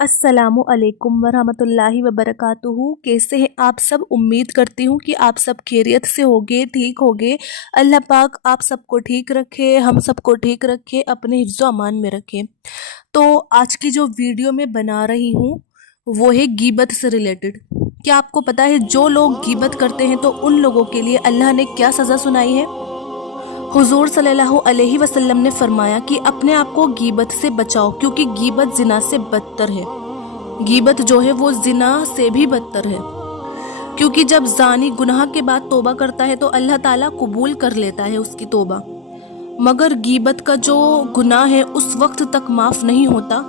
अस्सलामु अलैकुम वरहमतुल्लाहि वबरकातुहू। कैसे हैं आप सब? उम्मीद करती हूँ कि आप सब खैरियत से होगे, ठीक होगे। अल्लाह पाक आप सबको ठीक रखे, हम सबको ठीक रखे, अपने हिफ्ज़ो अमान में रखे। तो आज की जो वीडियो मैं बना रही हूँ वो है गीबत से रिलेटेड। क्या आपको पता है जो लोग गीबत करते हैं तो उन लोगों के लिए अल्लाह ने क्या सज़ा सुनाई है? हुजूर सल्लल्लाहु अलैहि वसल्लम ने फरमाया कि अपने आप को गीबत से बचाओ, क्योंकि गीबत जिना से बदतर है। गीबत जो है वो जिना से भी बदतर है, क्योंकि जब जानी गुनाह के बाद तौबा करता है तो अल्लाह ताला कबूल कर लेता है उसकी तौबा, मगर गीबत का जो गुनाह है उस वक्त तक माफ़ नहीं होता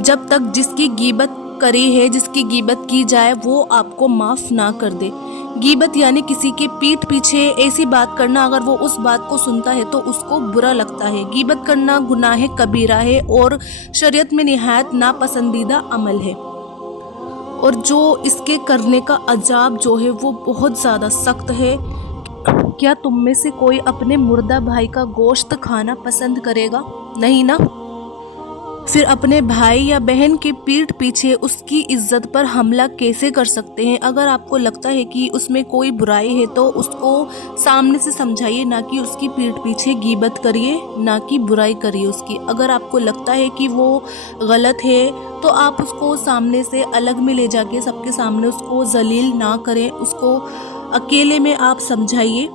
जब तक जिसकी गीबत करी है, जिसकी गीबत की जाए, वो आपको माफ़ ना कर दे। गीबत यानी किसी के पीठ पीछे ऐसी बात करना, अगर वो उस बात को सुनता है तो उसको बुरा लगता है। गीबत करना गुनाह कबीरा है और शरीयत में निहायत नापसंदीदा अमल है, और जो इसके करने का अजाब जो है वो बहुत ज़्यादा सख्त है। क्या तुम में से कोई अपने मुर्दा भाई का गोश्त खाना पसंद करेगा? नहीं ना। फिर अपने भाई या बहन के पीठ पीछे उसकी इज्जत पर हमला कैसे कर सकते हैं? अगर आपको लगता है कि उसमें कोई बुराई है तो उसको सामने से समझाइए, ना कि उसकी पीठ पीछे गीबत करिए, ना कि बुराई करिए उसकी। अगर आपको लगता है कि वो गलत है तो आप उसको सामने से अलग में ले जाके सबके सामने उसको जलील ना करें, उसको अकेले में आप समझाइए।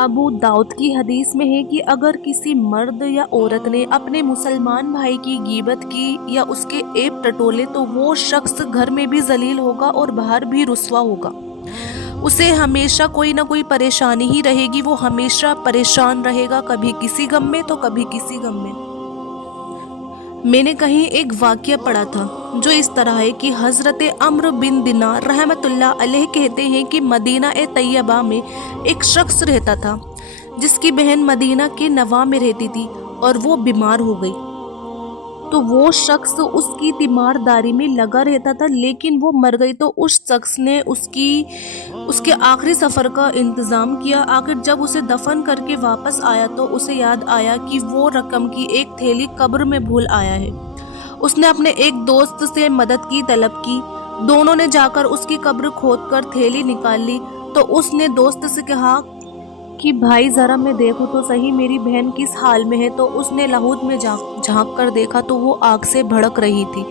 अबू दाऊद की हदीस में है कि अगर किसी मर्द या औरत ने अपने मुसलमान भाई की गीबत की या उसके ऐब टटोले तो वो शख्स घर में भी जलील होगा और बाहर भी रुस्वा होगा। उसे हमेशा कोई ना कोई परेशानी ही रहेगी, वो हमेशा परेशान रहेगा, कभी किसी गम में तो कभी किसी गम में। मैंने कहीं एक वाक़या पढ़ा था जो इस तरह है कि हज़रत अम्र बिन दिनार रहमतुल्लाह अलैह कहते हैं कि मदीना ए तैयबा में एक शख्स रहता था जिसकी बहन मदीना के नवा में रहती थी और वो बीमार हो गई। तो वो शख्स उसकी तीमारदारी में लगा रहता था, लेकिन वो मर गई तो उस शख्स ने उसके आखिरी सफ़र का इंतज़ाम किया। आखिर जब उसे दफन करके वापस आया तो उसे याद आया कि वो रकम की एक थैली कब्र में भूल आया है। उसने अपने एक दोस्त से मदद की तलब की। दोनों ने जाकर उसकी कब्र खोदकर थैली निकाल ली। तो उसने दोस्त से कहा कि भाई ज़रा मैं देखूँ तो सही मेरी बहन किस हाल में है। तो उसने लाहौद में झांक कर देखा तो वो आग से भड़क रही थी।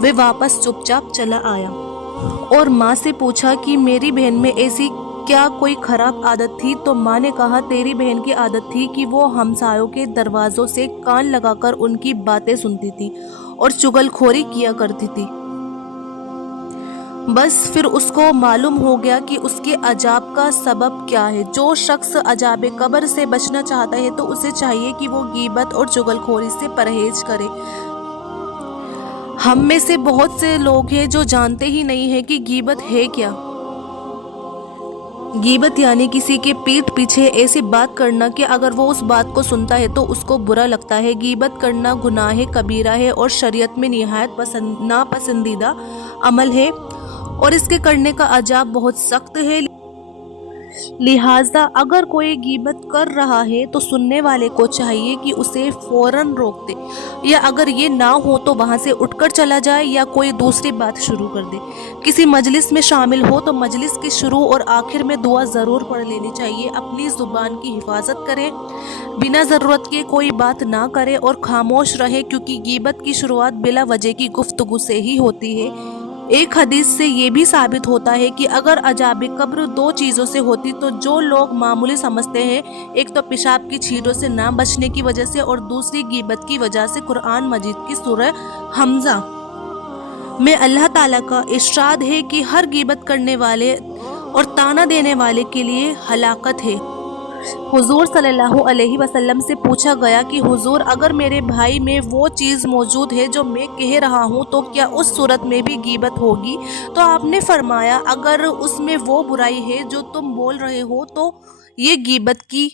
वे वापस चुपचाप चला आया और माँ से पूछा कि मेरी बहन में ऐसी क्या कोई ख़राब आदत थी? तो माँ ने कहा तेरी बहन की आदत थी कि वो हमसायों के दरवाज़ों से कान लगाकर उनकी बातें सुनती थी और चुगलखोरी किया करती थी। बस फिर उसको मालूम हो गया कि उसके अजाब का सबब क्या है। जो शख्स अजाब कब्र से बचना चाहता है तो उसे चाहिए कि वो गीबत और चुगलखोरी से परहेज करे। हम में से बहुत से लोग हैं जो जानते ही नहीं है कि गीबत है क्या। गीबत यानी किसी के पीठ पीछे ऐसी बात करना कि अगर वो उस बात को सुनता है तो उसको बुरा लगता है। गीबत करना गुनाह कबीरा है और शरीयत में निहायत नापसंदीदा अमल है, और इसके करने का अजाब बहुत सख्त है। लिहाजा अगर कोई गीबत कर रहा है तो सुनने वाले को चाहिए कि उसे फौरन रोक दे, या अगर ये ना हो तो वहाँ से उठकर चला जाए या कोई दूसरी बात शुरू कर दे। किसी मजलिस में शामिल हो तो मजलिस के शुरू और आखिर में दुआ ज़रूर पढ़ लेनी चाहिए। अपनी ज़ुबान की हिफाजत करें, बिना ज़रूरत के कोई बात ना करें और खामोश रहे, क्योंकि गीबत की शुरुआत बिला वजह की गुफ्तगू से ही होती है। एक हदीस से ये भी साबित होता है कि अगर अजाब कब्र दो चीज़ों से होती तो जो लोग मामूली समझते हैं, एक तो पेशाब की छींटों से ना बचने की वजह से और दूसरी गीबत की वजह से, कुरान मजीद की सूरह हमज़ा में अल्लाह ताला का इरशाद है कि हर गीबत करने वाले और ताना देने वाले के लिए हलाकत है। हुजूर सल्लल्लाहु अलैहि वसल्लम से पूछा गया कि हुजूर अगर मेरे भाई में वो चीज़ मौजूद है जो मैं कह रहा हूँ तो क्या उस सूरत में भी गीबत होगी? तो आपने फरमाया अगर उसमें वो बुराई है जो तुम बोल रहे हो तो ये गीबत की,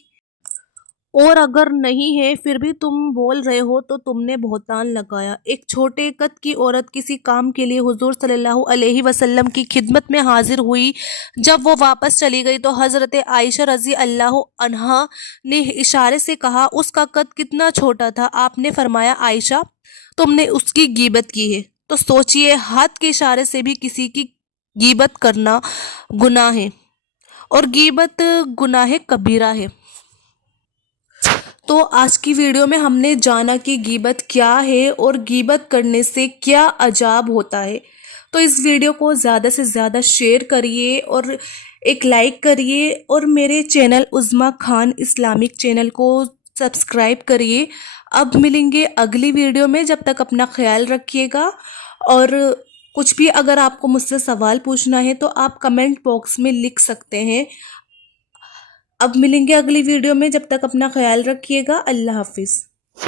और अगर नहीं है फिर भी तुम बोल रहे हो तो तुमने बहतान लगाया। एक छोटे कद की औरत किसी काम के लिए हुजूर सल्लल्लाहु अलैहि वसल्लम की खिदमत में हाजिर हुई। जब वो वापस चली गई तो हज़रत आयशा रज़ी अल्लाह अन्हा ने इशारे से कहा उसका कद कितना छोटा था? आपने फरमाया आयशा تم نے اس کی غیبت کی ہے تو سوچئے ہاتھ کے اشارے سے بھی کسی کی غیبت کرنا گناہ ہے، اور غیبت گناہ کبیرہ ہے۔ تو آج کی ویڈیو میں ہم نے جانا کہ غیبت کیا ہے اور غیبت کرنے سے کیا عذاب ہوتا ہے۔ تو اس ویڈیو کو زیادہ سے زیادہ شیئر کریے اور ایک لائک کریے، اور میرے چینل عظمیٰ خان اسلامک چینل کو سبسکرائب کریے۔ اب ملیں گے اگلی ویڈیو میں، جب تک اپنا خیال رکھیے گا، اور کچھ بھی اگر آپ کو مجھ سے سوال پوچھنا ہے تو آپ کمنٹ باکس میں لکھ سکتے ہیں۔ اب ملیں گے اگلی ویڈیو میں، جب تک اپنا خیال رکھیے گا۔ اللہ حافظ۔